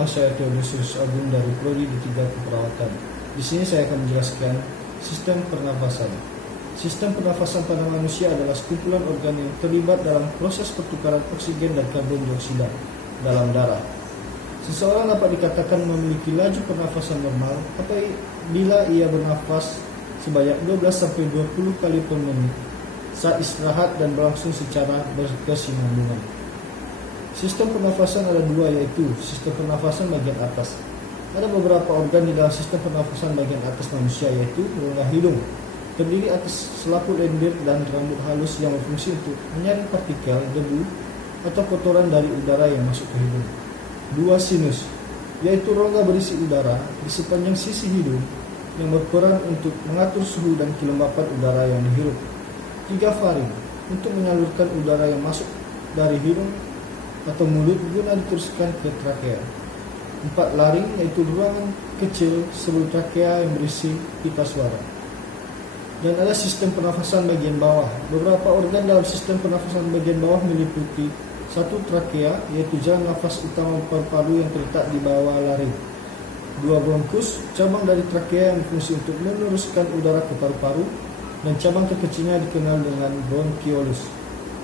nama saya Theodosius Agung dari Prodi D3 Keperawatan. Di sini saya akan menjelaskan sistem pernafasan. Sistem pernafasan pada manusia adalah sekumpulan organ yang terlibat dalam proses pertukaran oksigen dan karbon dioksida dalam darah. Seseorang dapat dikatakan memiliki laju pernafasan normal apabila ia bernafas sebanyak 12-20 kali per menit saat istirahat dan berlangsung secara berkesinambungan. Sistem pernafasan ada dua, yaitu sistem pernafasan bagian atas. Ada beberapa organ di dalam sistem pernafasan bagian atas manusia, yaitu rongga hidung, terdiri atas selaput lendir dan rambut halus yang berfungsi untuk menyaring partikel, debu, atau kotoran dari udara yang masuk ke hidung. Dua sinus, yaitu rongga berisi udara di sepanjang sisi hidung yang berperan untuk mengatur suhu dan kelembapan udara yang dihirup. Tiga faring, untuk menyalurkan udara yang masuk dari hidung atau mulut guna diteruskan ke trakea. Empat laring, yaitu ruangan kecil sebelum trakea yang berisi pita suara. Dan ada sistem pernafasan bagian bawah. Beberapa organ dalam sistem pernafasan bagian bawah meliputi satu trakea, yaitu jalan nafas utama paru-paru yang terletak di bawah laring. Dua bronkus, cabang dari trakea yang berfungsi untuk meneruskan udara ke paru-paru, dan cabang terkecilnya dikenal dengan bronkiolus.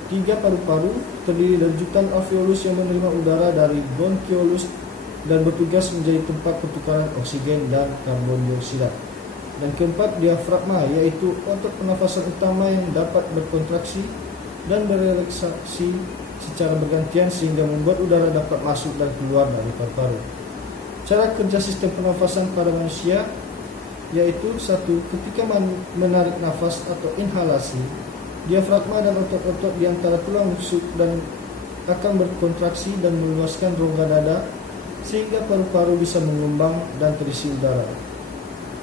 Tiga paru-paru, terdiri dari jutaan alveolus yang menerima udara dari bronkiolus dan bertugas menjadi tempat pertukaran oksigen dan karbon dioksida. Dan keempat, diafragma, yaitu otot pernafasan utama yang dapat berkontraksi dan berelaksasi secara bergantian sehingga membuat udara dapat masuk dan keluar dari paru-paru. Cara kerja sistem pernafasan pada manusia yaitu: satu, ketika menarik nafas atau inhalasi, diafragma dan otot-otot di antara tulang rusuk dan akan berkontraksi dan meluaskan rongga dada sehingga paru-paru bisa mengembang dan terisi udara.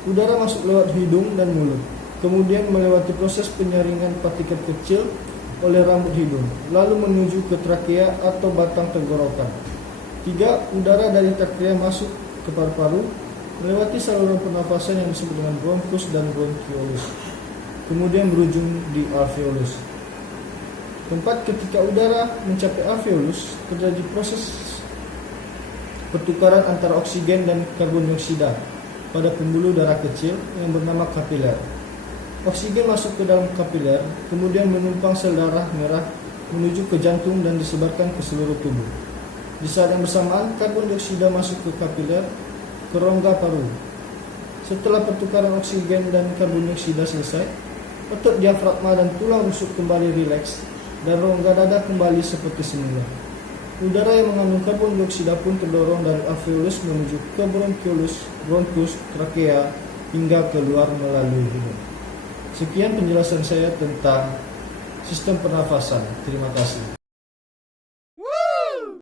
Udara masuk lewat hidung dan mulut, kemudian melewati proses penyaringan partikel kecil oleh rambut hidung, lalu menuju ke trakea atau batang tenggorokan. Tiga, udara dari trakea masuk ke paru-paru melewati saluran pernafasan yang disebut dengan bronkus dan bronkiolus, kemudian berujung di alveolus. Keempat, ketika udara mencapai alveolus, terjadi proses pertukaran antara oksigen dan karbon dioksida pada pembuluh darah kecil yang bernama kapiler. Oksigen masuk ke dalam kapiler, kemudian menumpang sel darah merah menuju ke jantung dan disebarkan ke seluruh tubuh. Di saat yang bersamaan, karbon dioksida masuk ke kapiler, ke rongga paru. Setelah pertukaran oksigen dan karbon dioksida selesai, otot diafragma dan tulang rusuk kembali rileks dan rongga dada kembali seperti semula. Udara yang mengandung karbon dioksida pun terdorong dari alveolus menuju ke bronkiolus, bronkus, trakea hingga keluar melalui hidung. Sekian penjelasan saya tentang sistem pernafasan. Terima kasih.